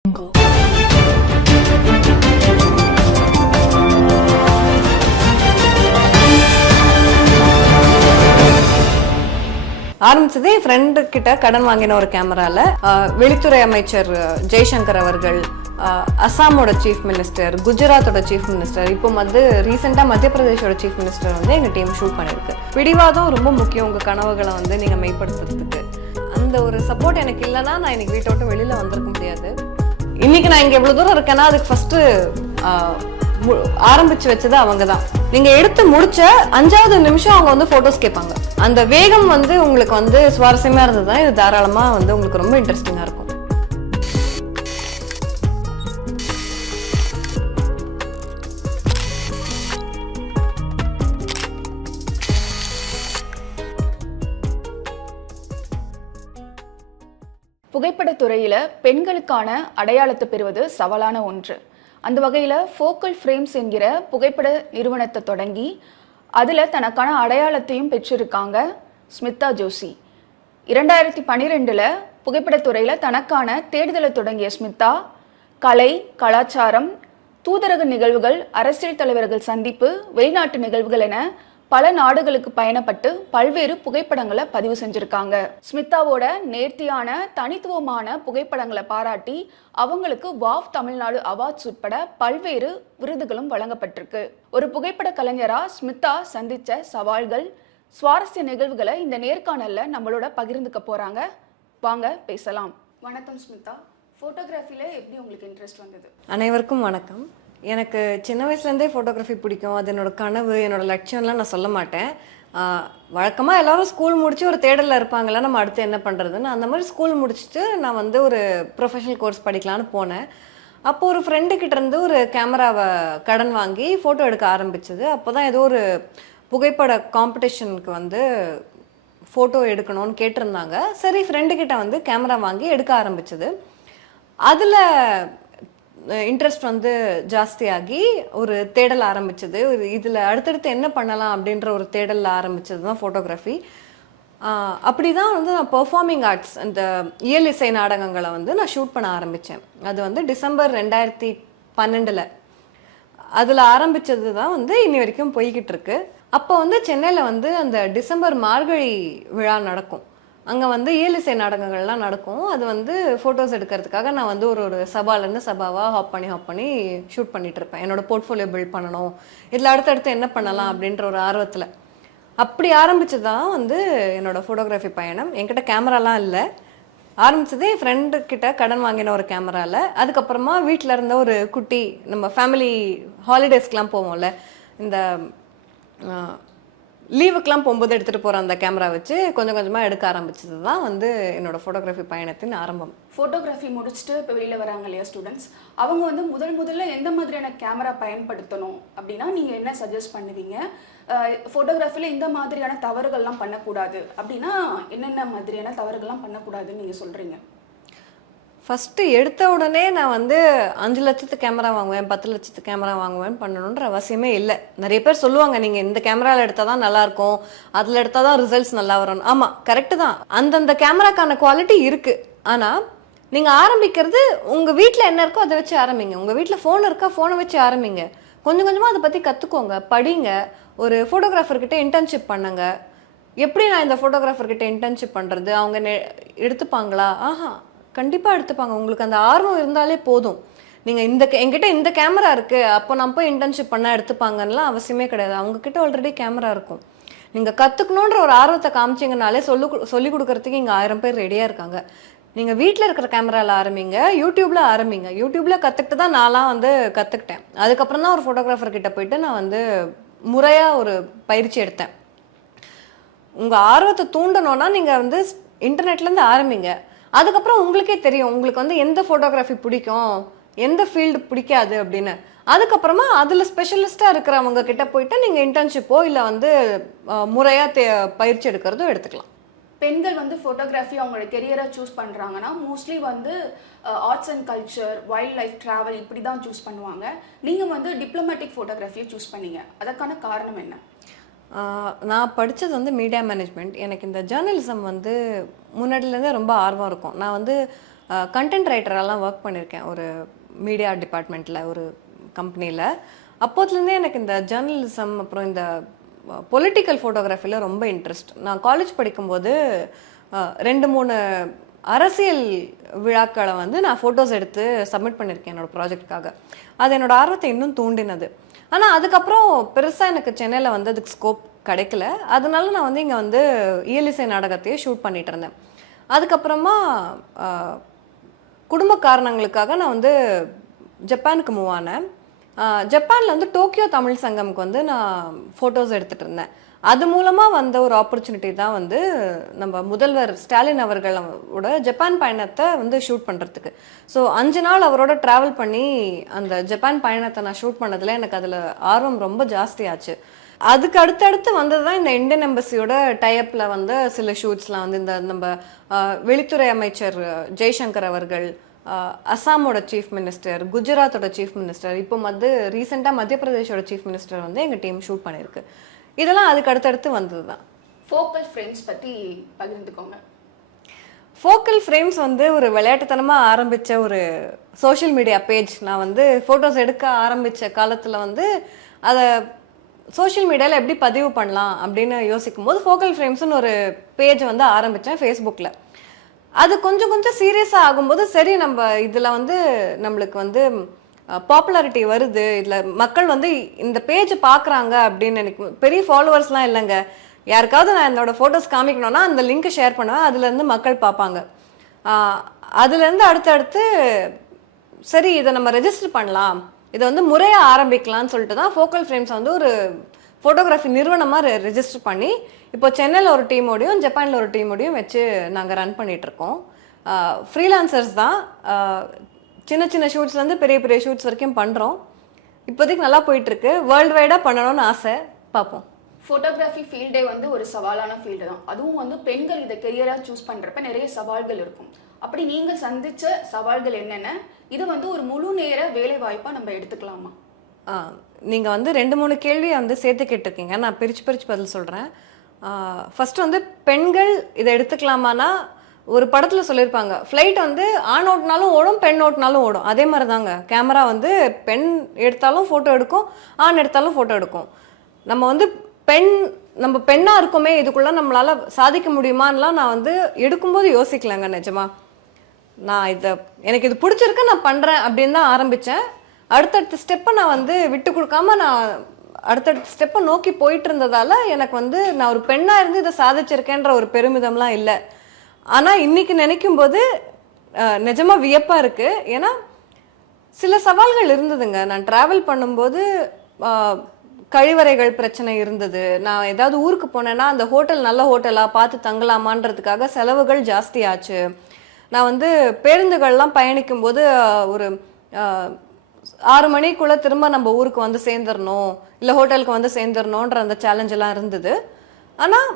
ஆரம்பிச்சது என் ஃப்ரெண்டு கிட்ட கடன் வாங்கின ஒரு கேமரால வெளித்துறை அமைச்சர் ஜெய்சங்கர் அவர்கள், அசாமோட சீஃப் மினிஸ்டர், குஜராத்தோட சீஃப் மினிஸ்டர், இப்போ ரீசெண்டா மத்திய பிரதேஷோட சீஃப் மினிஸ்டர் எங்க டீம் ஷூட் பண்ணிருக்கு. பிடிவாதம் ரொம்ப முக்கியம் உங்க கனவுகளை நீங்க மெய்ப்படுத்துறதுக்கு. அந்த ஒரு சப்போர்ட் எனக்கு இல்லைன்னா நான் இன்னைக்கு வீட்டை விட்டு வெளியில வந்திருக்க முடியாது. இன்னைக்கு நான் இங்க எவ்வளவு தூரம் இருக்கேன்னா அதுக்கு ஃபர்ஸ்ட் ஆரம்பிச்சு வச்சது அவங்க தான். நீங்க எடுத்து முடிச்ச 5வது நிமிஷம் அவங்க போட்டோஸ் கேட்பாங்க. அந்த வேகம் உங்களுக்கு சுவாரஸ்யமா இருந்ததுன்னா இது தாராளமா உங்களுக்கு ரொம்ப இன்ட்ரெஸ்டிங்கா இருக்கும். புகைப்படத்துறையில பெண்களுக்கான அடையாளத்தை பெறுவது சவாலான ஒன்று. அந்த வகையில் ஃபோக்கல் ஃப்ரேம்ஸ் என்கிற புகைப்பட நிறுவனத்தை தொடங்கி அதில் தனக்கான அடையாளத்தையும் பெற்றிருக்காங்க ஸ்மிதா ஜோஷி. 2012 புகைப்படத்துறையில் தனக்கான தேடுதலை தொடங்கிய ஸ்மிதா கலை, கலாச்சாரம், தூதரக நிகழ்வுகள், அரசியல் தலைவர்கள் சந்திப்பு, வெளிநாட்டு நிகழ்வுகள் என பல நாடுகளுக்கு பயணப்பட்டு பல்வேறு புகைப்படங்களை பதிவு செஞ்சிருக்காங்க. ஸ்மிதாவோட நேர்த்தியான தனித்துவமான புகைப்படங்களை பாராட்டி அவங்களுக்கு வாவ் தமிழ்நாடு அவார்ட்ஸ் உட்பட பல்வேறு விருதுகளும் வழங்கப்பட்டிருக்கு. ஒரு புகைப்பட கலைஞரா ஸ்மிதா சந்திச்ச சவால்கள், சுவாரஸ்ய நிகழ்வுகளை இந்த நேர்காணல்ல நம்மளோட பகிர்ந்துக்க போறாங்க. வாங்க பேசலாம். வணக்கம் ஸ்மிதா. போட்டோகிராஃபில எப்படி உங்களுக்கு இன்ட்ரெஸ்ட் வந்தது? அனைவருக்கும் வணக்கம். எனக்கு சின்ன வயசுலேருந்தே ஃபோட்டோகிராஃபி பிடிக்கும். அது என்னோட கனவு, என்னோட லட்சியம்லாம் நான் சொல்ல மாட்டேன். வழக்கமாக எல்லாரும் ஸ்கூல் முடிச்சு ஒரு தேடலில் இருப்பாங்களா நம்ம அடுத்து என்ன பண்ணுறதுன்னு. அந்த மாதிரி ஸ்கூல் முடிச்சுட்டு நான் ஒரு ப்ரொஃபஷனல் கோர்ஸ் படிக்கலான்னு போனேன். அப்போது ஒரு ஃப்ரெண்டுக்கிட்ட இருந்து ஒரு கேமராவை கடன் வாங்கி ஃபோட்டோ எடுக்க ஆரம்பிச்சது. அப்போ தான் ஏதோ ஒரு புகைப்பட காம்படிஷனுக்கு ஃபோட்டோ எடுக்கணும்னு கேட்டிருந்தாங்க. சரி, ஃப்ரெண்டுக்கிட்ட கேமரா வாங்கி எடுக்க ஆரம்பிச்சது. அதில் இன்ட்ரெஸ்ட் ஜாஸ்தியாகி ஒரு தேடல் ஆரம்பிச்சது. இதில் அடுத்தடுத்து என்ன பண்ணலாம் அப்படின்ற ஒரு தேடல் ஆரம்பிச்சது தான் ஃபோட்டோகிராஃபி. அப்படி தான் நான் பெர்ஃபார்மிங் ஆர்ட்ஸ், அந்த இயல் இசை நாடகங்களை நான் ஷூட் பண்ண ஆரம்பித்தேன். அது டிசம்பர் 2012 அதில் ஆரம்பித்தது தான் இன்னி வரைக்கும் போய்கிட்டு இருக்கு. அப்போ சென்னையில் அந்த டிசம்பர் மார்கழி விழா நடக்கும். அங்கே இயலிசை நாடகங்கள்லாம் நடக்கும். அது ஃபோட்டோஸ் எடுக்கிறதுக்காக நான் ஒரு சபாலேருந்து சபாவாக ஹாப் பண்ணி ஷூட் பண்ணிட்டு இருப்பேன். என்னோட போர்ட்ஃபோலியோ பில்ட் பண்ணணும், இதில் அடுத்தடுத்து என்ன பண்ணலாம் அப்படின்ற ஒரு ஆர்வத்தில் அப்படி ஆரம்பிச்சது தான் என்னோட ஃபோட்டோகிராஃபி பயணம். என்கிட்ட கேமராலாம் இல்லை. ஆரம்பிச்சது என் ஃப்ரெண்டு கிட்ட கடன் வாங்கின ஒரு கேமராவில். அதுக்கப்புறமா வீட்டில் இருந்த ஒரு குட்டி, நம்ம ஃபேமிலி ஹாலிடேஸ்க்கெலாம் போவோம்ல, இந்த லீவுக்கெலாம் போகும்போது எடுத்துகிட்டு போகிற அந்த கேமரா வச்சு கொஞ்சம் கொஞ்சமாக எடுக்க ஆரம்பிச்சது தான் என்னோட ஃபோட்டோகிராஃபி பயணத்தின் ஆரம்பம். ஃபோட்டோகிராஃபி முடிச்சுட்டு இப்போ வெளியில் வராங்க இல்லையா ஸ்டூடெண்ட்ஸ், அவங்க முதல்ல எந்த மாதிரியான கேமரா பயன்படுத்தணும் அப்படின்னா நீங்கள் என்ன சஜஸ்ட் பண்ணுவீங்க? ஃபோட்டோகிராஃபியில் இந்த மாதிரியான தவறுகள்லாம் பண்ணக்கூடாது அப்படின்னா என்னென்ன மாதிரியான தவறுகள்லாம் பண்ணக்கூடாதுன்னு நீங்கள் சொல்கிறீங்க? ஃபஸ்ட்டு எடுத்த உடனே நான் 5 லட்சத்து கேமரா வாங்குவேன், 10 லட்சத்து கேமரா வாங்குவேன் பண்ணணுன்ற அவசியமே இல்லை. நிறைய பேர் சொல்லுவாங்க நீங்கள் இந்த கேமராவில் எடுத்தால் தான் நல்லாயிருக்கும், அதில் எடுத்தால் தான் ரிசல்ட்ஸ் நல்லா வரணும். ஆமாம், கரெக்டு தான். அந்தந்த கேமராக்கான குவாலிட்டி இருக்குது. ஆனால் நீங்கள் ஆரம்பிக்கிறது உங்கள் வீட்டில் என்ன இருக்கோ அதை வச்சு ஆரம்பிங்க. உங்கள் வீட்டில் ஃபோன் இருக்கா, ஃபோனை வச்சு ஆரம்பிங்க. கொஞ்சம் கொஞ்சமாக அதை பற்றி கற்றுக்கோங்க, படிங்க. ஒரு ஃபோட்டோகிராஃபர்கிட்ட இன்டர்ன்ஷிப் பண்ணுங்க. எப்படி நான் இந்த ஃபோட்டோகிராஃபர்கிட்ட இன்டர்ன்ஷிப் பண்ணுறது, அவங்க எடுத்துப்பாங்களா? கண்டிப்பாக எடுத்துப்பாங்க. உங்களுக்கு அந்த ஆர்வம் இருந்தாலே போதும். நீங்கள் என்கிட்ட இந்த கேமரா இருக்குது, அப்போ நான் போய் இன்டர்ன்ஷிப் பண்ணால் எடுத்துப்பாங்கலாம் அவசியமே கிடையாது. அவங்கக்கிட்ட ஆல்ரெடி கேமரா இருக்கும். நீங்கள் கற்றுக்கணுன்ற ஒரு ஆர்வத்தை காமிச்சிங்கனாலே சொல்லி கொடுக்கறதுக்கு இங்கே 1000 பேர் ரெடியாக இருக்காங்க. நீங்கள் வீட்டில் இருக்கிற கேமராவில் ஆரம்பிங்க, யூடியூப்பில் ஆரம்பிங்க. யூடியூப்பில் கற்றுக்கிட்டு தான் நான்லாம் கற்றுக்கிட்டேன். அதுக்கப்புறம் தான் ஒரு ஃபோட்டோகிராஃபர்கிட்ட போயிட்டு நான் முறையாக ஒரு பயிற்சி எடுத்தேன். உங்கள் ஆர்வத்தை தூண்டணும்னா நீங்கள் இன்டர்நெட்லேருந்து ஆரம்பிங்க. அதுக்கப்புறம் உங்களுக்கே தெரியும் உங்களுக்கு எந்த ஃபோட்டோகிராஃபி பிடிக்கும், எந்த ஃபீல்டு பிடிக்காது அப்படின்னு. அதுக்கப்புறமா அதில் ஸ்பெஷலிஸ்டாக இருக்கிறவங்க கிட்ட போயிட்டு நீங்கள் இன்டர்ன்ஷிப்போ இல்லை முறையாக பயிற்சி எடுக்கிறதோ எடுத்துக்கலாம். பெண்கள் ஃபோட்டோகிராஃபி அவங்களோட கெரியரை சூஸ் பண்ணுறாங்கன்னா mostly arts and culture, wild life, travel இப்படி தான் சூஸ் பண்ணுவாங்க. நீங்கள் டிப்ளமேட்டிக் ஃபோட்டோகிராஃபியை சூஸ் பண்ணீங்க, அதற்கான காரணம் என்ன? நான் படித்தது மீடியா மேனேஜ்மெண்ட். எனக்கு இந்த ஜேர்னலிசம் முன்னாடியிலேருந்தே ரொம்ப ஆர்வம் இருக்கும். நான் கண்டென்ட் ரைட்டரெல்லாம் ஒர்க் பண்ணியிருக்கேன் ஒரு மீடியா டிபார்ட்மெண்ட்டில் ஒரு கம்பெனியில். அப்போத்துலேருந்தே எனக்கு இந்த ஜேர்னலிசம் அப்புறம் இந்த பொலிட்டிக்கல் ஃபோட்டோகிராஃபியில் ரொம்ப இன்ட்ரெஸ்ட். நான் காலேஜ் படிக்கும்போது 2-3 அரசியல் விழாக்களை வந்து நான் ஃபோட்டோஸ் எடுத்து சப்மிட் பண்ணியிருக்கேன் என்னோடய ப்ராஜெக்டுக்காக. அது என்னோடய ஆர்வத்தை இன்னும் தூண்டினது. ஆனால் அதுக்கப்புறம் பெருசாக எனக்கு சென்னையில் வந்து அதுக்கு ஸ்கோப் கிடைக்கல. அதனால நான் வந்து இங்கே வந்து இயலிசை நாடகத்தையே ஷூட் பண்ணிகிட்டு இருந்தேன். அதுக்கப்புறமா குடும்ப காரணங்களுக்காக நான் வந்து ஜப்பானுக்கு மூவ் ஆனேன். ஜப்பானில் வந்து டோக்கியோ தமிழ் சங்கம்க்கு வந்து நான் ஃபோட்டோஸ் எடுத்துகிட்டு இருந்தேன். அது மூலமாக வந்த ஒரு ஆப்பர்ச்சுனிட்டி தான் வந்து நம்ம முதல்வர் ஸ்டாலின் அவர்களோட ஜப்பான் பயணத்தை வந்து ஷூட் பண்ணுறதுக்கு. ஸோ 5 நாள் அவரோட ட்ராவல் பண்ணி அந்த ஜப்பான் பயணத்தை நான் ஷூட் பண்ணதில் எனக்கு அதில் ஆர்வம் ரொம்ப ஜாஸ்தியாச்சு. அதுக்கு அடுத்தடுத்து வந்தது தான் இந்த இந்தியன் எம்பசியோட டைப்பில் வந்து சில ஷூட்ஸ்லாம் வந்து இந்த நம்ம வெளித்துறை அமைச்சர் ஜெய்சங்கர் அவர்கள், அசாமோட சீஃப் மினிஸ்டர், குஜராத்தோட சீஃப் மினிஸ்டர், இப்போ வந்து ரீசெண்டாக மத்திய பிரதேஷோட சீஃப் மினிஸ்டர் வந்து எங்கள் டீம் ஷூட் பண்ணியிருக்கு. இதெல்லாம் அதுக்கு அடுத்தடுத்து வந்தது தான். ஃபோக்கல் ஃப்ரேம்ஸ் பற்றி பகிர்ந்துக்கோங்க. ஃபோக்கல் ஃப்ரேம்ஸ் வந்து ஒரு விளையாட்டுத்தனமாக ஆரம்பித்த ஒரு சோஷியல் மீடியா பேஜ். நான் வந்து ஃபோட்டோஸ் எடுக்க ஆரம்பித்த காலத்தில் வந்து அதை சோஷியல் மீடியாவில் எப்படி பதிவு பண்ணலாம் அப்படின்னு யோசிக்கும் போது ஃபோக்கல் ஃப்ரேம்ஸ்னு ஒரு பேஜ் வந்து ஆரம்பித்தேன் ஃபேஸ்புக்கில். அது கொஞ்சம் கொஞ்சம் சீரியஸாக ஆகும்போது சரி நம்ம இதில் வந்து நம்மளுக்கு வந்து பாப்புலாரிட்டி வருது, இதில் மக்கள் வந்து இந்த பேஜ் பார்க்குறாங்க அப்படின்னு நினைக்கும். பெரிய ஃபாலோவர்ஸ்லாம் இல்லைங்க, யாருக்காவது நான் என்னோடய ஃபோட்டோஸ் காமிக்கணும்னா அந்த லிங்க்கை ஷேர் பண்ணுவேன், அதுலேருந்து மக்கள் பார்ப்பாங்க. அதுலேருந்து அடுத்தடுத்து சரி இதை நம்ம ரெஜிஸ்டர் பண்ணலாம், இதை வந்து முறையாக ஆரம்பிக்கலாம்னு சொல்லிட்டு தான் ஃபோக்கல் ஃப்ரேம்ஸ் வந்து ஒரு ஃபோட்டோகிராஃபி நிறுவனமாக ரெஜிஸ்டர் பண்ணி இப்போ சென்னையில் ஒரு டீமோடையும் ஜப்பானில் ஒரு டீமோடையும் வச்சு நாங்கள் ரன் பண்ணிகிட்ருக்கோம். ஃப்ரீலான்சர்ஸ் தான். சின்ன சின்ன ஷூட்ஸ்லேருந்து பெரிய பெரிய ஷூட்ஸ் வரைக்கும் பண்ணுறோம். இப்போதைக்கு நல்லா போயிட்டுருக்கு. வேர்ல்டு வைடாக பண்ணணும்னு ஆசை, பார்ப்போம். ஃபோட்டோகிராஃபி ஃபீல்டே வந்து ஒரு சவாலான ஃபீல்டு தான். அதுவும் வந்து பெண்கள் இதை கெரியராக சூஸ் பண்ணுறப்ப நிறைய சவால்கள் இருக்கும். அப்படி நீங்கள் சந்தித்த சவால்கள் என்னென்ன? இது வந்து ஒரு முழு நேர வேலை வாய்ப்பாக நம்ம எடுத்துக்கலாமா? நீங்கள் வந்து 2-3 கேள்வியை வந்து சேர்த்து கேட்டிருக்கீங்க. நான் பிரித்து பதில் சொல்கிறேன். ஃபஸ்ட்டு வந்து பெண்கள் இதை எடுத்துக்கலாமான்னா, ஒரு படத்தில் சொல்லியிருப்பாங்க, ஃப்ளைட் வந்து ஆண் ஓட்டினாலும் ஓடும், பெண் ஓட்டினாலும் ஓடும். அதே மாதிரி தாங்க கேமரா வந்து பெண் எடுத்தாலும் ஃபோட்டோ எடுக்கும், ஆண் எடுத்தாலும் ஃபோட்டோ எடுக்கும். நம்ம வந்து நம்ம பெண்ணாக இருக்கோமே, இதுக்குள்ளே நம்மளால் சாதிக்க முடியுமான்லாம் நான் வந்து எடுக்கும்போது யோசிக்கலாங்க. நிஜமா நான் எனக்கு இது பிடிச்சிருக்கு, நான் பண்ணுறேன் அப்படின்னு தான் ஆரம்பித்தேன். அடுத்தடுத்த ஸ்டெப்பை நான் வந்து விட்டு கொடுக்காம நான் அடுத்தடுத்த ஸ்டெப்பை நோக்கி போயிட்டு இருந்ததால் எனக்கு வந்து நான் ஒரு பெண்ணாக இருந்து இதை சாதிச்சிருக்கேன்ற ஒரு பெருமிதம்லாம் இல்லை. ஆனால் இன்றைக்கி நினைக்கும் போது நிஜமாக வியப்பாக இருக்குது. ஏன்னா சில சவால்கள் இருந்ததுங்க. நான் ட்ராவல் பண்ணும்போது கழிவறைகள் பிரச்சனை இருந்தது. நான் ஏதாவது ஊருக்கு போனேன்னா அந்த ஹோட்டல் நல்ல ஹோட்டலாக பார்த்து தங்கலாமான்றதுக்காக செலவுகள் ஜாஸ்தி ஆச்சு. நான் வந்து பேருந்துகள்லாம் பயணிக்கும் போது ஒரு 6 மணிக்குள்ளே திரும்ப நம்ம ஊருக்கு வந்து சேர்ந்துடணும், இல்லை ஹோட்டலுக்கு வந்து சேர்ந்துடணுன்ற அந்த சேலஞ்செல்லாம் இருந்தது. ஆனால்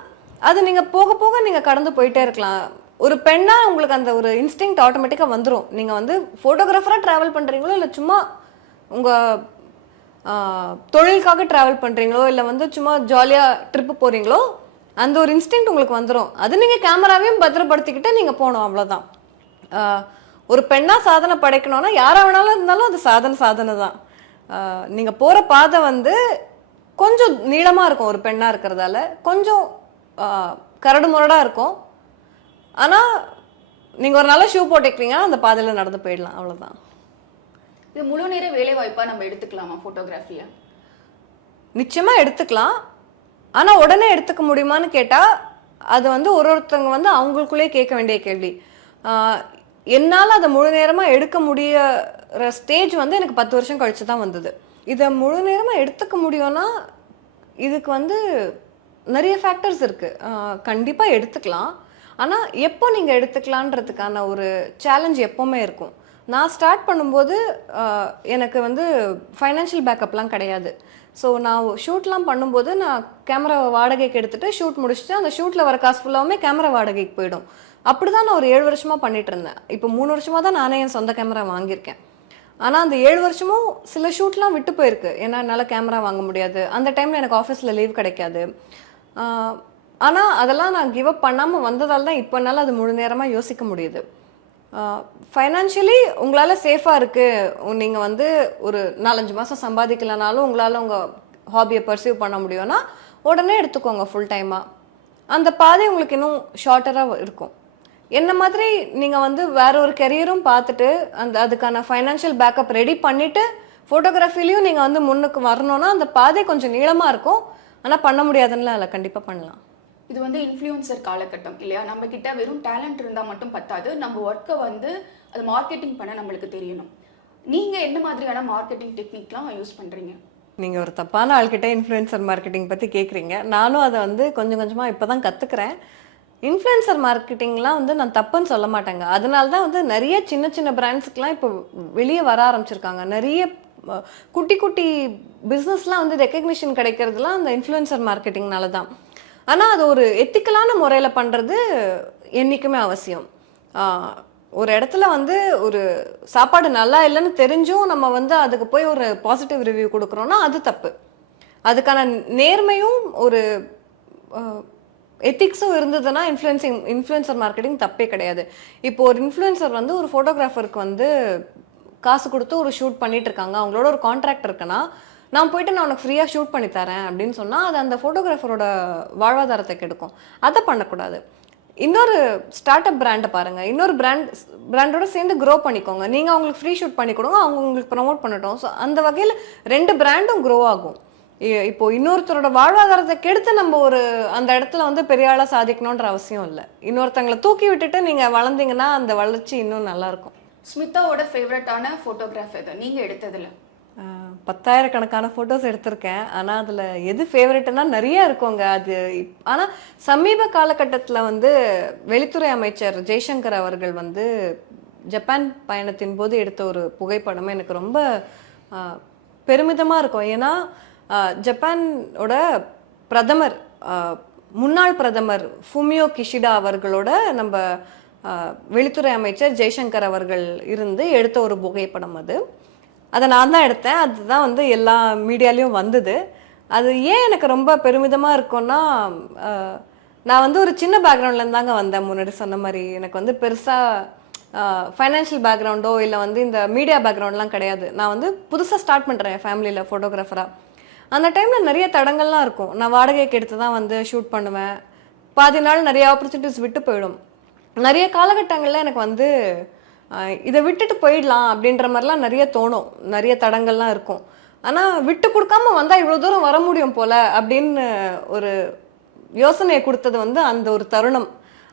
அது நீங்கள் போக போக நீங்கள் கடந்து போயிட்டே இருக்கலாம். ஒரு பெண்ணாக உங்களுக்கு அந்த ஒரு இன்ஸ்டிங்க்ட் ஆட்டோமேட்டிக்காக வந்துடும். நீங்கள் வந்து ஃபோட்டோகிராஃபராக ட்ராவல் பண்ணுறீங்களோ இல்லை சும்மா உங்கள் தொழிலுக்காக ட்ராவல் பண்ணுறீங்களோ இல்லை வந்து சும்மா ஜாலியாக ட்ரிப்பு போகிறீங்களோ, அந்த ஒரு இன்ஸ்டிங்க்ட் உங்களுக்கு வந்துடும். அது நீங்கள் கேமராவையும் பத்திரப்படுத்திக்கிட்டு நீங்கள் போகணும், அவ்வளோதான். ஒரு பெண்ணாக சாதனை படைக்கணும்னா யாராக வேணாலும் இருந்தாலும் அது சாதனை தான். நீங்கள் போகிற பாதை வந்து கொஞ்சம் நீளமாக இருக்கும், ஒரு பெண்ணாக இருக்கிறதால கொஞ்சம் கரடு முரடாக இருக்கும். ஆனால் நீங்கள் ஒரு நல்ல ஷூ போட்டுக்கிறீங்கன்னா அந்த பாதையில் நடந்து போயிடலாம், அவ்வளோதான். இது முழு நேர வேலை வாய்ப்பாக நம்ம எடுத்துக்கலாமா ஃபோட்டோகிராஃபியை? நிச்சயமாக எடுத்துக்கலாம். ஆனால் உடனே எடுத்துக்க முடியுமான்னு கேட்டால் அது வந்து ஒருத்தவங்க வந்து அவங்களுக்குள்ளே கேட்க வேண்டிய கேள்வி. என்னால் அதை முழு நேரமாக எடுக்க முடியற ஸ்டேஜ் வந்து எனக்கு 10 வருஷம் கழிச்சு தான் வந்தது. இதை முழு நேரமாக எடுத்துக்க முடியும்னா இதுக்கு வந்து நிறைய ஃபேக்டர்ஸ் இருக்குது. கண்டிப்பாக எடுத்துக்கலாம். ஆனால் எப்போ நீங்கள் எடுத்துக்கலான்றதுக்கான ஒரு சேலஞ்ச் எப்போவுமே இருக்கும். நான் ஸ்டார்ட் பண்ணும்போது எனக்கு வந்து ஃபைனான்ஷியல் பேக்கப்லாம் கிடையாது. ஸோ நான் ஷூட்லாம் பண்ணும்போது நான் கேமராவை வாடகைக்கு எடுத்துகிட்டு ஷூட் முடிச்சுட்டு அந்த ஷூட்டில் வர காசு ஃபுல்லாகவுமே கேமரா வாடகைக்கு போயிடும். அப்படி தான் நான் ஒரு 7 வருஷமாக பண்ணிகிட்டு இருந்தேன். இப்போ 3 வருஷமாக தான் நானே என் சொந்த கேமரா வாங்கியிருக்கேன். ஆனால் அந்த 7 வருஷமும் சில ஷூட்லாம் விட்டு போயிருக்கு. ஏன்னா என்னால் கேமரா வாங்க முடியாது, அந்த டைமில் எனக்கு ஆஃபீஸில் லீவ் கிடைக்காது. ஆனால் அதெல்லாம் நான் கிவ் அப் பண்ணாமல் வந்ததால் தான் இப்போ என்னால் அது முழு நேரமாக யோசிக்க முடியுது. ஃபைனான்ஷியலி உங்களால் சேஃபாக இருக்குது, நீங்கள் வந்து ஒரு 4-5 மாதம் சம்பாதிக்கலனாலும் உங்களால் உங்கள் ஹாபியை பர்சீவ் பண்ண முடியும்னா உடனே எடுத்துக்கோங்க ஃபுல் டைமாக. அந்த பாதை உங்களுக்கு இன்னும் ஷார்ட்டராக இருக்கும். என்ன மாதிரி நீங்கள் வந்து வேற ஒரு கெரியரும் பார்த்துட்டு அதுக்கான ஃபைனான்ஷியல் பேக்கப் ரெடி பண்ணிவிட்டு ஃபோட்டோகிராஃபிலையும் நீங்கள் வந்து முன்னுக்கு வரணும்னா அந்த பாதை கொஞ்சம் நீளமாக இருக்கும். ஆனால் பண்ண முடியாதுன்னு இல்லை, கண்டிப்பாக பண்ணலாம். இது வந்து இன்ஃப்ளூயன்சர் காலகட்டம் இல்லையா? நம்ம கிட்ட வெறும் டேலண்ட் இருந்தால் மட்டும் பத்தாது, நம்ம ஒர்க்கை வந்து அது மார்க்கெட்டிங் பண்ண நம்மளுக்கு தெரியணும். நீங்கள் என்ன மாதிரியான மார்க்கெட்டிங் டெக்னிக்லாம் யூஸ் பண்ணுறீங்க? நீங்கள் ஒரு தப்பான ஆள்கிட்ட இன்ஃப்ளூயன்சர் மார்க்கெட்டிங் பற்றி கேட்குறீங்க. நானும் அதை வந்து கொஞ்சம் கொஞ்சமாக இப்போ தான் கற்றுக்கிறேன். இன்ஃப்ளூயன்சர் மார்க்கெட்டிங்லாம் வந்து நான் தப்புன்னு சொல்ல மாட்டேங்க. அதனால தான் வந்து நிறைய சின்ன சின்ன பிராண்ட்ஸுக்கெலாம் இப்போ வெளியே வர ஆரம்பிச்சிருக்காங்க. நிறைய குட்டி குட்டி பிஸ்னஸ்லாம் வந்து ரெக்கக்னிஷன் கிடைக்கிறதுலாம் அந்த இன்ஃப்ளூயன்சர் மார்க்கெட்டிங்னால தான். ஆனால் அது ஒரு எத்திக்கலான முறையில் பண்ணுறது என்றைக்குமே அவசியம். ஒரு இடத்துல வந்து ஒரு சாப்பாடு நல்லா இல்லைன்னு தெரிஞ்சும் நம்ம வந்து அதுக்கு போய் ஒரு பாசிட்டிவ் ரிவ்யூ கொடுக்குறோன்னா அது தப்பு. அதுக்கான நேர்மையும் ஒரு எத்திக்ஸும் இருந்ததுன்னா இன்ஃப்ளூயன்சர் மார்க்கெட்டிங் தப்பே கிடையாது. இப்போ ஒரு இன்ஃப்ளூயன்சர் வந்து ஒரு ஃபோட்டோகிராஃபருக்கு வந்து காசு கொடுத்து ஒரு ஷூட் பண்ணிட்டு இருக்காங்க, அவங்களோட ஒரு கான்ட்ராக்ட் இருக்குன்னா நான் போயிட்டு நான் உனக்கு ஃப்ரீயாக ஷூட் பண்ணி தரேன் அப்படின்னு சொன்னால் அது அந்த ஃபோட்டோகிராஃபரோட வாழ்வாதாரத்தை கெடுக்கும். அதை பண்ணக்கூடாது. இன்னொரு ஸ்டார்ட் அப் பிராண்டை பாருங்கள், இன்னொரு பிராண்டோட சேர்ந்து க்ரோ பண்ணிக்கோங்க. நீங்கள் அவங்களுக்கு ஃப்ரீ ஷூட் பண்ணி கொடுங்க, அவங்க உங்களுக்கு ப்ரமோட் பண்ணட்டும். ஸோ அந்த வகையில் 2 பிராண்டும் க்ரோ ஆகும். இப்போ இன்னொருத்தரோட வாழ்வாதாரத்தை கெடுத்து நம்ம ஒரு அந்த இடத்துல வந்து பெரிய ஆளாக சாதிக்கணுன்ற அவசியம் இல்லை. இன்னொருத்தங்களை தூக்கி விட்டுட்டு நீங்கள் வளர்ந்தீங்கன்னா அந்த வளர்ச்சி இன்னும் நல்லாயிருக்கும். ஸ்மிதாவோட ஃபேவரட்டான ஃபோட்டோகிராஃப் எது நீங்கள் எடுத்ததில்? 10,000 கணக்கான ஃபோட்டோஸ் எடுத்திருக்கேன். ஆனால் அதில் எது ஃபேவரெட்டுன்னா நிறைய இருக்குங்க. அது ஆனால் சமீப காலகட்டத்தில் வந்து வெளித்துறை அமைச்சர் ஜெய்சங்கர் அவர்கள் வந்து ஜப்பான் பயணத்தின் போது எடுத்த ஒரு புகைப்படம் எனக்கு ரொம்ப பெருமிதமாக இருக்கும். ஏன்னா ஜப்பானோட பிரதமர், முன்னாள் பிரதமர் ஃபுமியோ கிஷிடா அவர்களோட நம்ம வெளித்துறை அமைச்சர் ஜெய்சங்கர் அவர்கள் இருந்து எடுத்த ஒரு புகைப்படம் அது. அதை நான் தான் எடுத்தேன். அதுதான் வந்து எல்லா மீடியாலையும் வந்தது. அது ஏன் எனக்கு ரொம்ப பெருமிதமாக இருக்கும்னா, நான் வந்து ஒரு சின்ன பேக்ரவுண்ட்லேருந்து தாங்க வந்தேன். முன்னாடி சொன்ன மாதிரி எனக்கு வந்து பெருசாக ஃபைனான்ஷியல் பேக்ரவுண்டோ இல்லை வந்து இந்த மீடியா பேக்ரவுண்ட்லாம் கிடையாது. நான் வந்து புதுசாக ஸ்டார்ட் பண்ணுறேன் என் ஃபேமிலியில் ஃபோட்டோகிராஃபராக. அந்த டைமில் நிறைய தடங்கள்லாம் இருக்கும். நான் வாடகைக்கு எடுத்து தான் வந்து ஷூட் பண்ணுவேன். பாதி நாள் நிறைய ஆப்பர்ச்சுனிட்டிஸ் விட்டு போயிடும். நிறைய காலகட்டங்களில் எனக்கு வந்து இதை விட்டுட்டு போயிடலாம் அப்படின்ற மாதிரிலாம் நிறைய தோணும். நிறைய தடங்கள்லாம் இருக்கும். ஆனால் விட்டு கொடுக்காம வந்தால் இவ்வளோ தூரம் வர முடியும் போல் அப்படின்னு ஒரு யோசனையை கொடுத்தது வந்து அந்த ஒரு தருணம்.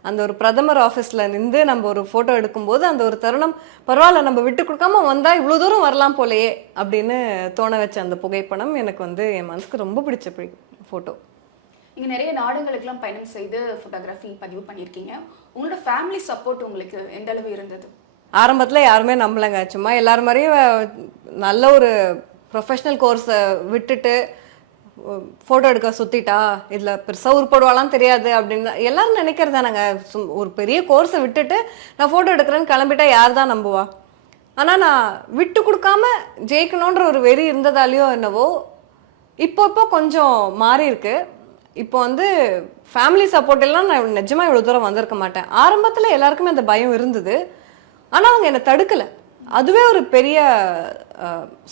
அந்த ஒரு பிரதமர் ஆஃபீஸில் நின்று நம்ம ஒரு ஃபோட்டோ எடுக்கும்போது அந்த ஒரு தருணம், பரவாயில்ல நம்ம விட்டு கொடுக்காம வந்தால் இவ்வளோ தூரம் வரலாம் போலையே அப்படின்னு தோண வச்ச அந்த புகைப்படம் எனக்கு வந்து என் மனசுக்கு ரொம்ப பிடிச்ச ஃபோட்டோ. நீங்கள் நிறைய நாடுகளுக்கெல்லாம் பயணம் செய்து ஃபோட்டோகிராஃபி பதிவு பண்ணியிருக்கீங்க. உங்களோட ஃபேமிலி சப்போர்ட் உங்களுக்கு எந்த அளவு இருந்தது? ஆரம்பத்தில் யாருமே நம்பலைங்க. சும்மா எல்லாரும் மாதிரியும் நல்ல ஒரு ப்ரொஃபஷ்னல் கோர்ஸை விட்டுட்டு ஃபோட்டோ எடுக்க சுற்றிட்டா இதில் பெருசாக உருப்படுவாலாம் தெரியாது அப்படின்னு எல்லாரும் நினைக்கிறது தானேங்க. ஒரு பெரிய கோர்ஸை விட்டுட்டு நான் ஃபோட்டோ எடுக்கிறேன்னு கிளம்பிட்டா யார் தான் நம்புவா? ஆனால் நான் விட்டு கொடுக்காம ஜெயிக்கணுன்ற ஒரு வெறி இருந்ததாலேயோ என்னவோ இப்போ கொஞ்சம் மாறி இருக்கு. இப்போ வந்து ஃபேமிலி சப்போர்ட் எல்லாம் நான் நிஜமாக இவ்வளோ தூரம் வந்திருக்க மாட்டேன். ஆரம்பத்தில் எல்லாருக்குமே அந்த பயம் இருந்தது. ஆனால் அவங்க என்னை தடுக்கலை. அதுவே ஒரு பெரிய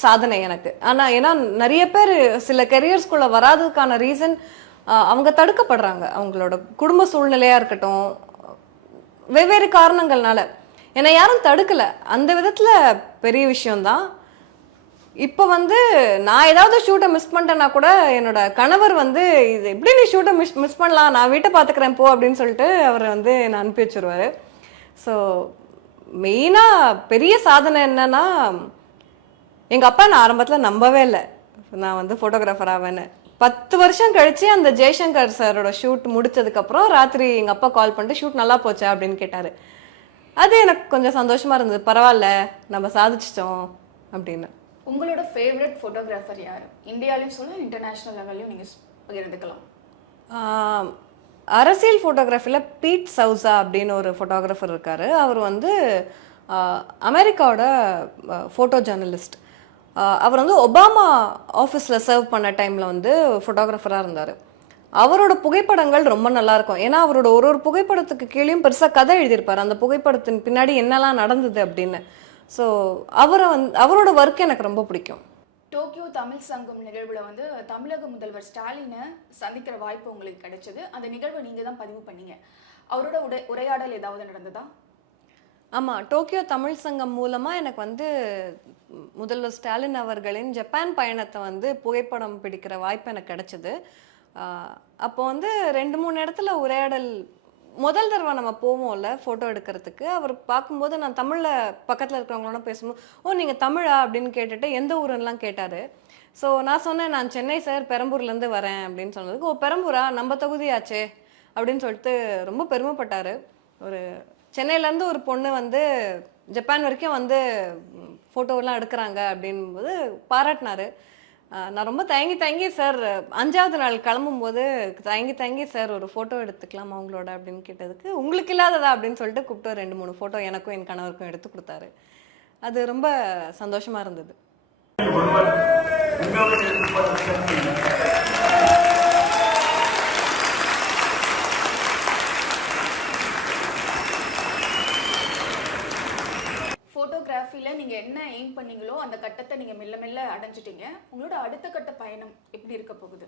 சாதனை எனக்கு. ஆனால் ஏன்னா நிறைய பேர் சில கெரியர்ஸ்குள்ளே வராததுக்கான ரீசன் அவங்க தடுக்கப்படுறாங்க. அவங்களோட குடும்ப சூழ்நிலையாக இருக்கட்டும், வெவ்வேறு காரணங்கள்னால. என்னை யாரும் தடுக்கலை. அந்த விதத்தில் பெரிய விஷயம்தான். இப்போ வந்து நான் ஏதாவது ஷூட்டை மிஸ் பண்ணிட்டேன்னா கூட என்னோட கணவர் வந்து இது எப்படி நீ ஷூட்டை மிஸ் பண்ணலாம், நான் வீட்டை பார்த்துக்கிறேன் போ அப்படின்னு சொல்லிட்டு அவர் வந்து என்னை அனுப்பி வச்சுருவார். ஸோ மெயினாக பெரிய சாதனை என்னன்னா, எங்கள் அப்பா நான் ஆரம்பத்தில் நம்பவே இல்லை நான் வந்து ஃபோட்டோகிராஃபர் ஆவேன்னு. 10 வருஷம் கழித்து அந்த ஜெய்சங்கர் சாரோட ஷூட் முடிச்சதுக்கப்புறம் ராத்திரி எங்கள் அப்பா கால் பண்ணிட்டு ஷூட் நல்லா போச்சா அப்படின்னு கேட்டார். அது எனக்கு கொஞ்சம் சந்தோஷமாக இருந்தது. பரவாயில்ல நம்ம சாதிச்சிட்டோம் அப்படின்னு. உங்களோட ஃபேவரட் ஃபோட்டோகிராஃபர் யார்? இந்தியாலையும் சொல்லலாம், இன்டர்நேஷ்னல் லெவல்லையும் நீங்கள் பகிர்ந்துக்கலாம். அரசியல் ஃபோட்டோகிராஃபியில் பீட் சவுசா அப்படின்னு ஒரு ஃபோட்டோகிராஃபர் இருக்கார். அவர் வந்து அமெரிக்காவோட ஃபோட்டோ ஜேர்னலிஸ்ட். அவர் வந்து ஒபாமா ஆஃபீஸில் சர்வ் பண்ண டைமில் வந்து ஃபோட்டோகிராஃபராக இருந்தார். அவரோட புகைப்படங்கள் ரொம்ப நல்லா இருக்கும். ஏன்னா அவரோட ஒரு ஒரு புகைப்படத்துக்கு கீழேயும் பெருசா கதை எழுதியிருப்பாரு. அந்த புகைப்படத்தின் பின்னாடி என்னலாம் நடந்தது அப்படின்னு. ஸோ அவரோட ஒர்க் எனக்கு ரொம்ப பிடிக்கும். டோக்கியோ தமிழ் சங்கம் நிகழ்வுல வந்து தமிழக முதல்வர் ஸ்டாலினை சந்திக்கிற வாய்ப்பு உங்களுக்கு கிடைச்சது. அந்த நிகழ்வை நீங்க தான் பதிவு பண்ணீங்க. அவரோட உரையாடல் ஏதாவது நடந்ததா? ஆமா. டோக்கியோ தமிழ் சங்கம் மூலமா எனக்கு வந்து முதல்வர் ஸ்டாலின் அவர்களின் ஜப்பான் பயணத்தை வந்து புகைப்படம் பிடிக்கிற வாய்ப்பு எனக்கு கிடைச்சது. அப்போ வந்து 2, 3 இடத்துல உரையாடல் முதல் தடவை நம்ம போவோம்ல ஃபோட்டோ எடுக்கிறதுக்கு. அவர் பார்க்கும்போது நான் தமிழ்ல பக்கத்துல இருக்கிறவங்களோட பேசும்போது, "ஓ! நீங்க தமிழா?" அப்படின்னு கேட்டுட்டு, எந்த ஊருன்னுலாம் கேட்டாரு. ஸோ நான் சொன்னேன், "நான் சென்னை சார், பெரம்பூர்லேருந்து வரேன்" அப்படின்னு சொன்னதுக்கு, "ஓ! பெரம்பூரா? நம்ம தொகுதியாச்சே" அப்படின்னு சொல்லிட்டு ரொம்ப பெருமைப்பட்டாரு. ஒரு சென்னையிலேருந்து ஒரு பொண்ணு வந்து ஜப்பான் வரைக்கும் வந்து ஃபோட்டோலாம் எடுக்கிறாங்க அப்படின்போது பாராட்டினாரு. நான் ரொம்ப தயங்கி தயங்கி சார் 5வது நாள் கிளம்பும்போது தயங்கி தயங்கி சார் ஒரு ஃபோட்டோ எடுத்துக்கலாமா அவங்களோட அப்படின்னு கேட்டதுக்கு, உங்களுக்கு இல்லாததா அப்படின்னு சொல்லிட்டு கூப்பிட்டு 2, 3 ஃபோட்டோ எனக்கும் என் கணவருக்கும் எடுத்து கொடுத்தாரு. அது ரொம்ப சந்தோஷமா இருந்தது. ஃபோட்டோகிராஃபில நீங்க என்ன எய்ம் பண்ணீங்களோ அந்த கட்டத்தை நீங்க மெல்ல மெல்ல அடைஞ்சிட்டீங்க. உங்களோட அடுத்த கட்ட பயணம் எப்படி இருக்க போகுது?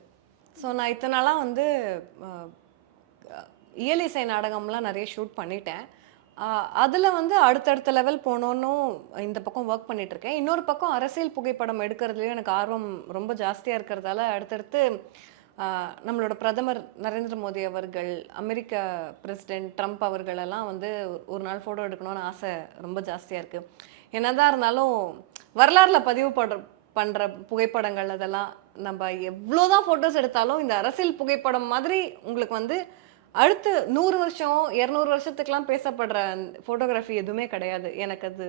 ஸோ நான் இத்தனை நாளாக வந்து இயல் இசை நாடகம்லாம் நிறைய ஷூட் பண்ணிட்டேன். அதில் வந்து அடுத்தடுத்த லெவல் போகணுன்னும் இந்த பக்கம் ஒர்க் பண்ணிகிட்ருக்கேன். இன்னொரு பக்கம் அரசியல் புகைப்படம் எடுக்கிறதுலையும் எனக்கு ஆர்வம் ரொம்ப ஜாஸ்தியாக இருக்கிறதால அடுத்தடுத்து நம்மளோட பிரதமர் நரேந்திர மோடி அவர்கள், அமெரிக்க பிரசிடென்ட் ட்ரம்ப் அவர்களெல்லாம் வந்து ஒரு நாள் ஃபோட்டோ எடுக்கணும்னு ஆசை ரொம்ப ஜாஸ்தியாக இருக்குது. என்னதான் இருந்தாலும் வரலாறுல பதிவு பண்ணுற புகைப்படங்கள் அதெல்லாம் நம்ம எவ்வளோதான் ஃபோட்டோஸ் எடுத்தாலும் இந்த அரசியல் புகைப்படம் மாதிரி உங்களுக்கு வந்து அடுத்து 100 வருஷம் 200 வருஷத்துக்கெல்லாம் பேசப்படுற ஃபோட்டோகிராஃபி எதுவுமே கிடையாது. எனக்கு அது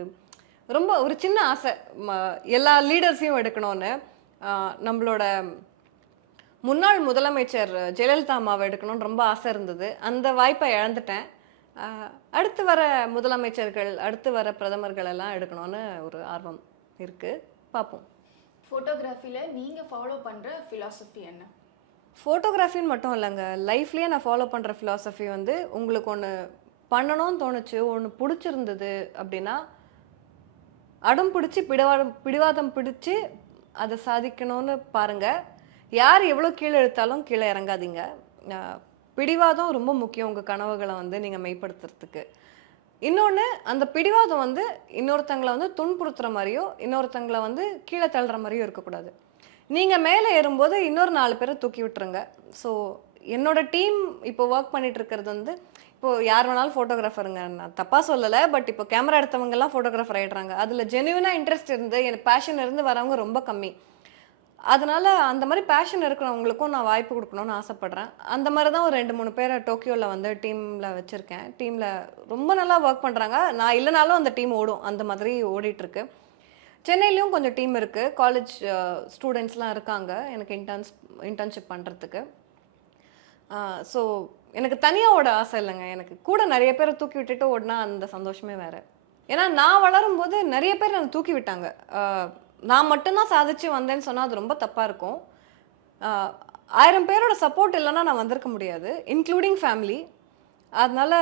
ரொம்ப ஒரு சின்ன ஆசை, எல்லா லீடர்ஸையும் எடுக்கணும்னு. நம்மளோட முன்னாள் முதலமைச்சர் ஜெயலலிதா அம்மாவை எடுக்கணும்னு ரொம்ப ஆசை இருந்தது. அந்த வாய்ப்பை இழந்துட்டேன். அடுத்து வர முதலமைச்சர்கள், அடுத்து வர பிரதமர்கள் எல்லாம் எடுக்கணும்னு ஒரு ஆர்வம் இருக்குது. பார்ப்போம். ஃபோட்டோகிராஃபியில் நீங்கள் ஃபாலோ பண்ணுற ஃபிலாசபி என்ன? ஃபோட்டோகிராஃபின்னு மட்டும் இல்லைங்க, லைஃப்லேயே நான் ஃபாலோ பண்ணுற ஃபிலாசபி வந்து உங்களுக்கு ஒன்று பண்ணணும்னு தோணுச்சு, ஒன்று பிடிச்சிருந்தது அப்படின்னா அடம் பிடிச்சி பிடிவாதம் பிடிச்சி அதை சாதிக்கணும்னு பாருங்கள். யார் எவ்வளோ கீழே எடுத்தாலும் கீழே இறங்காதீங்க. பிடிவாதம் ரொம்ப முக்கியம் உங்கள் கனவுகளை வந்து நீங்கள் மெய்ப்படுத்துறதுக்கு. இன்னொன்று, அந்த பிடிவாதம் வந்து இன்னொருத்தங்களை வந்து துன்புறுத்துற மாதிரியோ இன்னொருத்தங்களை வந்து கீழே தள்ளுற மாதிரியோ இருக்கக்கூடாது. நீங்கள் மேலே ஏறும்போது இன்னொரு 4 பேரை தூக்கி விட்டுருங்க. ஸோ என்னோட டீம் இப்போ ஒர்க் பண்ணிட்டு இருக்கிறது வந்து, இப்போது யார் வேணாலும் ஃபோட்டோகிராஃபருங்க, நான் தப்பாக சொல்லலை, பட் இப்போ கேமரா எடுத்தவங்கெல்லாம் ஃபோட்டோகிராஃபர் ஆகிடுறாங்க. அதில் ஜென்யூனாக இன்ட்ரெஸ்ட் இருந்து எனக்கு பேஷன் இருந்து வரவங்க ரொம்ப கம்மி. அதனால் அந்த மாதிரி பேஷன் இருக்கிறவங்களுக்கும் நான் வாய்ப்பு கொடுக்கணும்னு ஆசைப்பட்றேன். அந்த மாதிரி தான் ஒரு 2, 3 பேரை டோக்கியோவில் வந்து டீமில் வச்சுருக்கேன். டீமில் ரொம்ப நல்லா ஒர்க் பண்ணுறாங்க. நான் இல்லைனாலும் அந்த டீம் ஓடும், அந்த மாதிரி ஓடிட்டுருக்கு. சென்னையிலையும் கொஞ்சம் டீம் இருக்குது. காலேஜ் ஸ்டூடெண்ட்ஸ்லாம் இருக்காங்க எனக்கு இன்டர்ன்ஷிப் பண்ணுறதுக்கு. ஸோ எனக்கு தனியாக ஓட ஆசை இல்லைங்க. எனக்கு கூட நிறைய பேரை தூக்கி விட்டுட்டு ஓடினா அந்த சந்தோஷமே வேறு. ஏன்னா நான் வளரும்போது நிறைய பேர் என்னை தூக்கி விட்டாங்க. நான் மட்டும்தான் சாதிச்சு வந்தேன்னு சொன்னால் அது ரொம்ப தப்பாக இருக்கும். 1000 பேரோட சப்போர்ட் இல்லைன்னா நான் வந்திருக்க முடியாது, இன்க்ளூடிங் ஃபேமிலி. அதனால்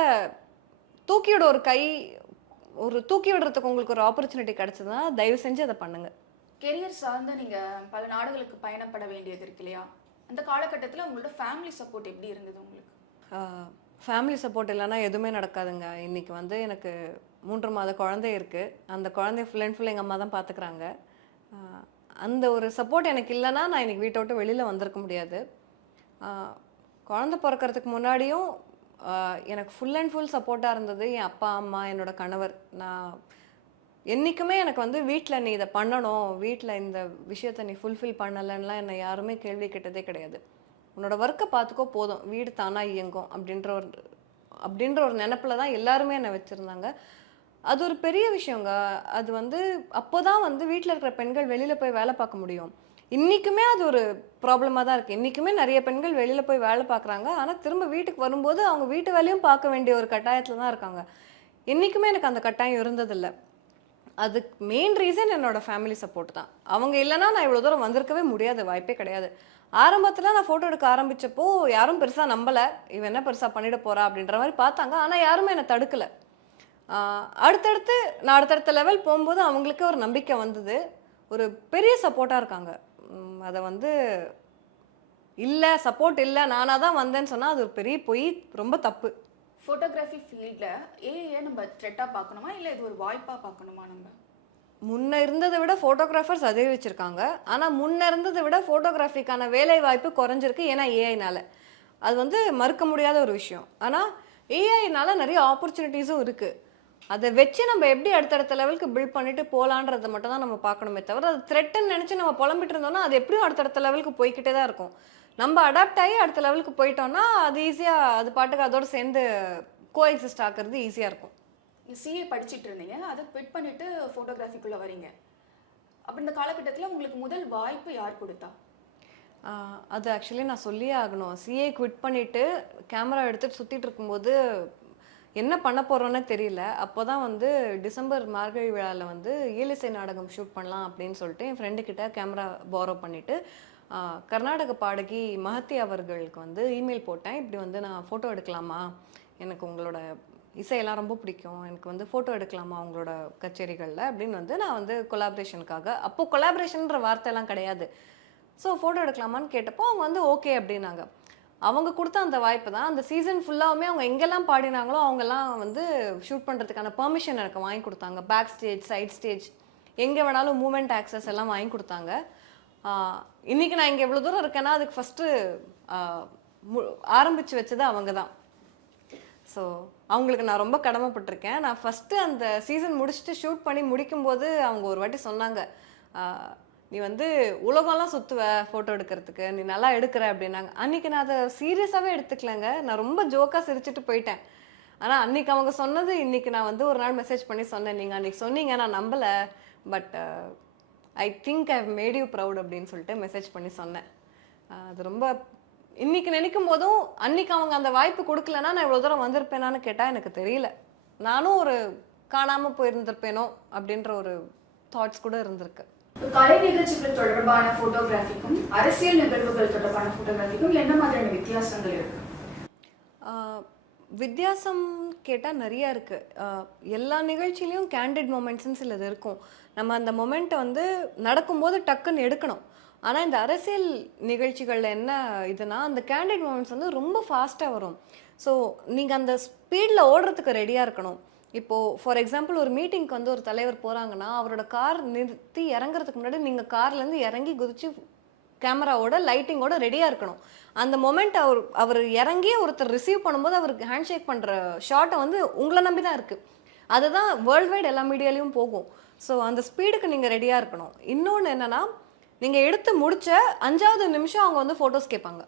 தூக்கிவிட தூக்கி விடுறதுக்கு உங்களுக்கு ஒரு ஆப்பர்ச்சுனிட்டி கிடச்சதுன்னா தயவு செஞ்சு அதை பண்ணுங்கள். கெரியர் சார்ந்து நீங்கள் பல நாடுகளுக்கு பயணப்பட வேண்டியது இருக்கு இல்லையா? அந்த காலகட்டத்தில் உங்களோட ஃபேமிலி சப்போர்ட் எப்படி இருந்தது உங்களுக்கு? ஃபேமிலி சப்போர்ட் இல்லைன்னா எதுவுமே நடக்காதுங்க. இன்றைக்கி வந்து எனக்கு 3 மாத குழந்தை இருக்குது. அந்த குழந்தைய ஃபுல் அண்ட் ஃபுல் எங்கள் அம்மா தான் பார்த்துக்குறாங்க. அந்த ஒரு சப்போர்ட் எனக்கு இல்லைன்னா நான் இன்றைக்கி வீட்டை விட்டு வெளியில் வந்திருக்க முடியாது. குழந்தை பிறக்கிறதுக்கு முன்னாடியும் எனக்கு ஃபுல் அண்ட் ஃபுல் சப்போர்ட்டாக இருந்தது என் அப்பா, அம்மா, என்னோடய கணவர். நான் என்றைக்குமே எனக்கு வந்து வீட்டில் நீ இதை பண்ணணும், வீட்டில் இந்த விஷயத்தை நீ ஃபுல்ஃபில் பண்ணலைன்னா என்னை யாருமே கேள்வி கேட்டதே கிடையாது. உன்னோட ஒர்க்கை பார்த்துக்கோ போதும், வீடு தானாக இயங்கும் அப்படின்ற ஒரு நினப்பில் தான் எல்லாருமே என்னை வச்சுருந்தாங்க. அது ஒரு பெரிய விஷயங்க. அது வந்து அப்போ தான் வந்து வீட்டில் இருக்கிற பெண்கள் வெளியில் போய் வேலை பார்க்க முடியும். இன்றைக்குமே அது ஒரு ப்ராப்ளமாக தான் இருக்குது. இன்றைக்குமே நிறைய பெண்கள் வெளியில் போய் வேலை பார்க்குறாங்க. ஆனால் திரும்ப வீட்டுக்கு வரும்போது அவங்க வீட்டு வேலையும் பார்க்க வேண்டிய ஒரு கட்டாயத்தில் தான் இருக்காங்க. என்றைக்குமே எனக்கு அந்த கட்டாயம் இருந்ததில்லை. அதுக்கு மெயின் ரீசன் என்னோட ஃபேமிலி சப்போர்ட் தான். அவங்க இல்லைன்னா நான் இவ்வளோ தூரம் வந்திருக்கவே முடியாது, வாய்ப்பே கிடையாது. ஆரம்பத்தில் நான் ஃபோட்டோ எடுக்க ஆரம்பித்தப்போ யாரும் பெருசாக நம்பலை, இவன் என்ன பெருசாக பண்ணிட போகிறா அப்படின்ற மாதிரி பார்த்தாங்க. ஆனால் யாருமே என்னை தடுக்கலை. அடுத்தடுத்து நான் அடுத்தடுத்த லெவல் போகும்போது அவங்களுக்கே ஒரு நம்பிக்கை வந்தது. ஒரு பெரிய சப்போர்ட்டாக இருக்காங்க. அதை வந்து இல்லை சப்போர்ட் இல்லை நானாக தான் வந்தேன்னு சொன்னால் அது ஒரு பெரிய பொய், ரொம்ப தப்பு. ஃபோட்டோகிராஃபி ஃபீல்டில் ஏஐயை நம்ம த்ரெட்டாக பார்க்கணுமா இல்லை இது ஒரு வாய்ப்பாக பார்க்கணுமா? நம்ம முன்ன இருந்ததை விட ஃபோட்டோகிராஃபர்ஸ் அதிகரிச்சிருக்காங்க. ஆனால் முன்ன இருந்ததை விட ஃபோட்டோகிராஃபிக்கான வேலை வாய்ப்பு குறைஞ்சிருக்கு. ஏன்னா ஏஐனால அது வந்து மறுக்க முடியாத ஒரு விஷயம். ஆனால் ஏஐனால நிறைய ஆப்பர்ச்சுனிட்டிஸும் இருக்குது. அதை வச்சு நம்ம எப்படி அடுத்தடுத்த லெவலுக்கு பில்ட் பண்ணிட்டு போகலான்றதை மட்டும் தான் நம்ம பார்க்கணுமே தவிர அது த்ரெட்டுன்னு நினச்சி நம்ம புலம்பிட்டு இருந்தோம்னா அது எப்படியும் அடுத்தடுத்த லெவலுக்கு போய்கிட்டே தான் இருக்கும். நம்ம அடாப்ட் ஆகி அடுத்த லெவலுக்கு போயிட்டோம்னா அது ஈஸியாக அது பாட்டுக்கு அதோடு சேர்ந்து கோஎக்ஸிஸ்ட் ஆகிறது ஈஸியாக இருக்கும். சிஏ படிச்சுட்டு இருந்தீங்க, அதை குவிட் பண்ணிட்டு ஃபோட்டோகிராஃபிக்குள்ளே வரீங்க. அப்படி இந்த காலகட்டத்தில் உங்களுக்கு முதல் வாய்ப்பு யார் கொடுத்தா? அது ஆக்சுவலி நான் சொல்லியே ஆகணும். சிஏ குவிட் பண்ணிவிட்டு கேமரா எடுத்துகிட்டு சுற்றிட்டு இருக்கும்போது என்ன பண்ண போகிறோன்னே தெரியல. அப்போ தான் வந்து டிசம்பர் மார்கழி விழாவில் வந்து இயலிசை நாடகம் ஷூட் பண்ணலாம் அப்படின்னு சொல்லிட்டு என் ஃப்ரெண்டுக்கிட்ட கேமரா பாரோ பண்ணிவிட்டு கர்நாடக பாடகி மஹத்தி அவர்களுக்கு வந்து இமெயில் போட்டேன். இப்படி வந்து நான் ஃபோட்டோ எடுக்கலாமா, எனக்கு உங்களோட இசையெல்லாம் ரொம்ப பிடிக்கும், எனக்கு வந்து ஃபோட்டோ எடுக்கலாமா உங்களோட கச்சேரிகளில் அப்படின்னு வந்து நான் வந்து கொலாபரேஷனுக்காக, அப்போது கொலாபரேஷன்ற வார்த்தைலாம் கிடையாது, ஸோ ஃபோட்டோ எடுக்கலாமான்னு கேட்டப்போ அவங்க வந்து ஓகே அப்படின்னாங்க. அவங்க கொடுத்த அந்த வாய்ப்பு தான். அந்த சீசன் ஃபுல்லாகவுமே அவங்க எங்கெல்லாம் பாடினாங்களோ அவங்கெல்லாம் வந்து ஷூட் பண்ணுறதுக்கான பெர்மிஷன் எனக்கு வாங்கி கொடுத்தாங்க. பேக் ஸ்டேஜ், சைட் ஸ்டேஜ், எங்கே வேணாலும் மூமெண்ட் ஆக்சஸ் எல்லாம் வாங்கி கொடுத்தாங்க. இன்றைக்கி நான் இங்கே எவ்வளோ தூரம் இருக்கேன்னா அதுக்கு ஃபஸ்ட்டு ஆரம்பித்து வச்சது அவங்க தான். ஸோ அவங்களுக்கு நான் ரொம்ப கடமைப்பட்டிருக்கேன். நான் ஃபஸ்ட்டு அந்த சீசன் முடிச்சுட்டு ஷூட் பண்ணி முடிக்கும்போது அவங்க ஒரு வாட்டி சொன்னாங்க, நீ வந்து உலகம்லாம் சுற்றுவ ஃபோட்டோ எடுக்கிறதுக்கு, நீ நல்லா எடுக்கிற அப்படின்னாங்க. அன்றைக்கி நான் அதை சீரியஸாகவே எடுத்துக்கலங்க, நான் ரொம்ப ஜோக்காக சிரிச்சுட்டு போயிட்டேன். ஆனால் அன்றைக்கி அவங்க சொன்னது இன்றைக்கி நான் வந்து ஒரு நாள் மெசேஜ் பண்ணி சொன்னேன், நீங்கள் அன்றைக்கி சொன்னீங்க நான் நம்பலை, but I think I have made you proud அப்படின்னு சொல்லிட்டு மெசேஜ் பண்ணி சொன்னேன். அது ரொம்ப இன்றைக்கி நினைக்கும் போதும் அன்றைக்கி அவங்க அந்த வாய்ப்பு கொடுக்கலன்னா நான் இவ்வளோ தூரம் வந்திருப்பேனான்னு கேட்டால் எனக்கு தெரியல. நானும் ஒரு காணாமல் போயிருந்திருப்பேனோ அப்படின்ற ஒரு தாட்ஸ் கூட இருந்திருக்கு. கலை நிகழ்ச்சிகள் தொடர்பான ஃபோட்டோகிராஃபிக்கும் அரசியல் நிகழ்வுகள் தொடர்பான ஃபோட்டோகிராஃபிக்கும் என்ன மாதிரியான வித்தியாசங்கள் இருக்கு? வித்தியாசம் கேட்டால் நிறையா இருக்குது. எல்லா நிகழ்ச்சியிலையும் கேண்டிட் மொமெண்ட்ஸ்ன்னு சிலது இருக்கும். நம்ம அந்த மொமெண்ட்டை வந்து நடக்கும்போது டக்குன்னு எடுக்கணும். ஆனால் இந்த அரசியல் நிகழ்ச்சிகளில் என்ன இதுனா அந்த கேண்டிட் மொமெண்ட்ஸ் வந்து ரொம்ப ஃபாஸ்ட்டாக வரும். ஸோ நீங்கள் அந்த ஸ்பீடில் ஓடுறதுக்கு ரெடியாக இருக்கணும். இப்போது ஃபார் எக்ஸாம்பிள் ஒரு மீட்டிங்க்கு வந்து ஒரு தலைவர் போகிறாங்கன்னா அவரோட கார் நிறுத்தி இறங்குறதுக்கு முன்னாடி நீங்கள் கார்லேருந்து இறங்கி குதிச்சு கேமராவோட லைட்டிங்கோட ரெடியாக இருக்கணும். அந்த மொமெண்ட் அவர் இறங்கி ஒருத்தர் ரிசீவ் பண்ணும்போது அவருக்கு ஹேண்ட் ஷேக் பண்ணுற ஷாட்டை வந்து உங்களை நம்பி தான் இருக்குது. அதுதான் வேர்ல்டு வைட் எல்லா மீடியாலையும் போகும். ஸோ அந்த ஸ்பீடுக்கு நீங்கள் ரெடியாக இருக்கணும். இன்னொன்று என்னென்னா, நீங்கள் எடுத்து முடித்த 5வது நிமிஷம் அவங்க வந்து ஃபோட்டோஸ் கேட்பாங்க.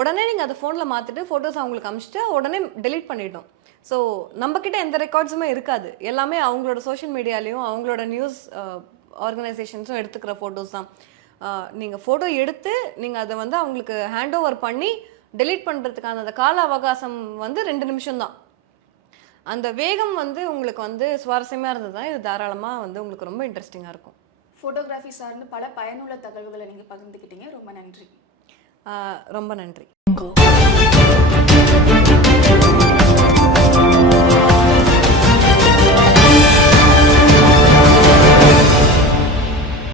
உடனே நீங்கள் அதை ஃபோனில் மாற்றிட்டு ஃபோட்டோஸ் அவங்களுக்கு அனுப்பிச்சிட்டு உடனே டெலீட் பண்ணிட்டோம். ஸோ நம்மக்கிட்ட எந்த ரெக்கார்ட்ஸுமே இருக்காது. எல்லாமே அவங்களோட சோஷியல் மீடியாலையும் அவங்களோட நியூஸ் ஆர்கனைசேஷன்ஸும் எடுத்துக்கிற ஃபோட்டோஸ் தான். நீங்கள் ஃபோட்டோ எடுத்து நீங்கள் அதை வந்து அவங்களுக்கு ஹேண்ட் ஓவர் பண்ணி டெலீட் பண்ணுறதுக்கான அந்த கால அவகாசம் வந்து 2 நிமிஷம் தான். அந்த வேகம் வந்து உங்களுக்கு வந்து சுவாரஸ்யமாக இருந்தது தான் இது தாராளமாக வந்து உங்களுக்கு ரொம்ப இன்ட்ரெஸ்டிங்காக இருக்கும். ஃபோட்டோகிராஃபி சார்ந்து பல பயனுள்ள தகவல்களை நீங்கள் பகிர்ந்துக்கிட்டீங்க. ரொம்ப நன்றி. ரொம்ப நன்றி.